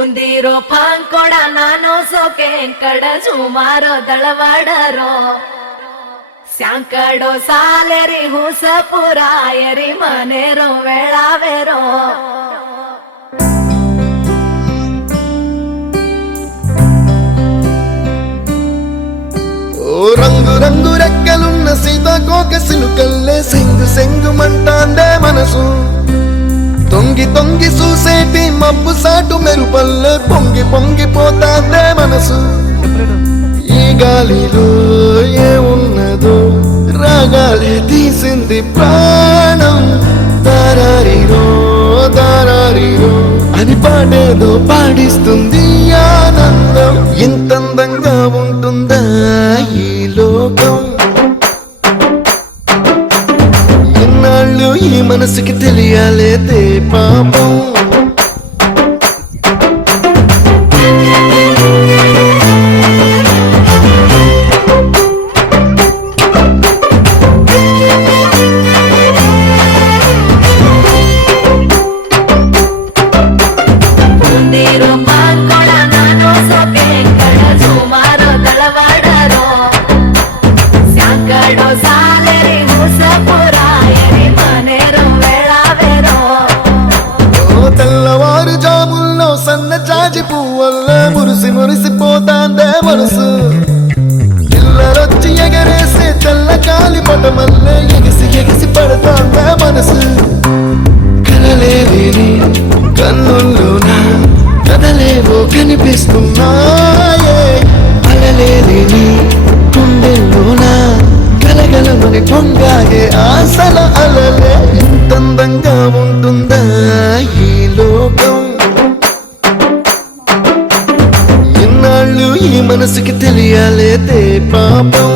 ಬೂಂದಿರೋ ಪಾಂಕೊಡ ನಾನು ಸೋಕೆ ಕಡ ಸುಮಾರೋ ದಳವಾಡರೋ ಸ್ಯಾಂಕಡೋ ಸಾಲೆರಿ ಹುಸ ಪುರಾಯರಿ ಮನೆರೋ ವೇಳಾವೆರೋ రంగు రంగు రెక్కలున్న సీతాకోక సిలుకల్లే సెంగు సెంగుమంటాందే మనసు తొంగి తొంగి చూసేటి మబ్బు సాటు మెరుపల్లే పొంగి పొంగిపోతాందే మనసు ఈ గాలిలో ఏమున్నదో రాగాలే తీసింది ప్రాణం దారారిరో దారారిరో అని పాడేదో పాడిస్తుంది ఆనందం ఇంతందంగా ఉంటుందా ఈ లోకం ఇన్నాళ్ళు ఈ మనసుకి తెలియాలేదే పాపం తెల్లవారు జాముల్లో సన్న చాచి పువ్వల్లే మురిసి మురిసిపోతాందే మనసు పిల్లలొచ్చి ఎగరేసే తెల్ల కాలి పటమల్లే ఎగిసి ఎగిసి పడతాందే మనసు కలలేని కన్నుల్లోనా కదలేవో కనిపిస్తున్నాయే అలలేని గుండెల్లోనా గలగలమని పొంగాగే ఆశల అలలే ఇంతందంగా ఉంటుందా ఈ లోకం ఇన్నాళ్ళు ఈ మనసుకి తెలియాలేదే పాపం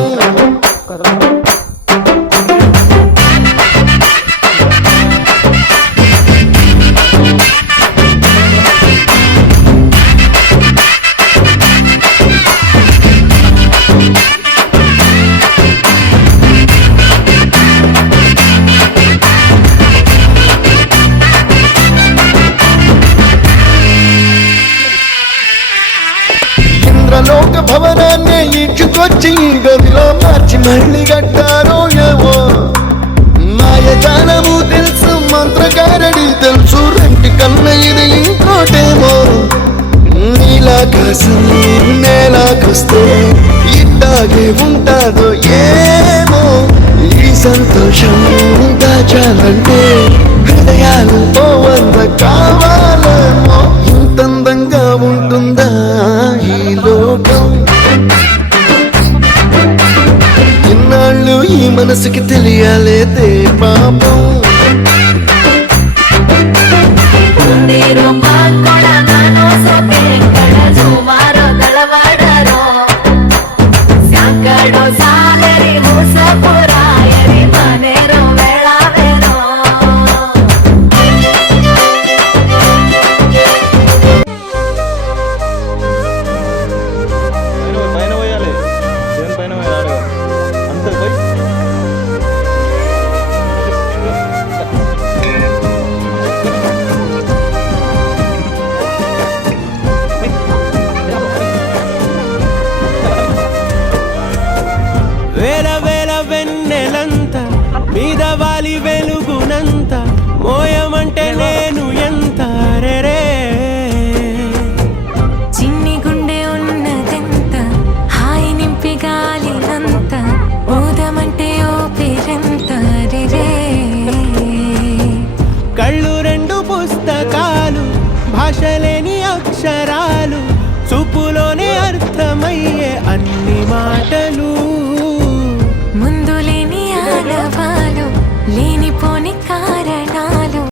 లోక భవనాన్ని ఈడ్చుకొచ్చి గదిలో మార్చి మళ్ళీ కట్టారో ఏమో మాయజాలము తెలుసు మంత్రకారడి తెలుసు రెంటి కన్న ఇది ఇంకోటేమో నీలాకాశం నేలాకొస్తే ఇట్టాగే ఉంటాదో ఏమో ఈ సంతోషం దాచాలంటే హృదయాలు పోవంద కావాలేమో ఇంతందంగా ఉంటుందా ఈ లోకం ఇన్నాళ్ళు ఈ మనసుకి తెలియాలేదే పాపం మీద వాలి వెలుగునంత మోయమంటే నేను ఎంత రే చిన్ని గుండె ఉన్నదెంత హాయి నింపి గాలినంత ఊదమంటే ఓపిరంత రే కళ్ళు రెండు పుస్తకాలు భాష లేని అక్షరాలు చూపులోనే అర్థమయ్యే అన్ని మాటలు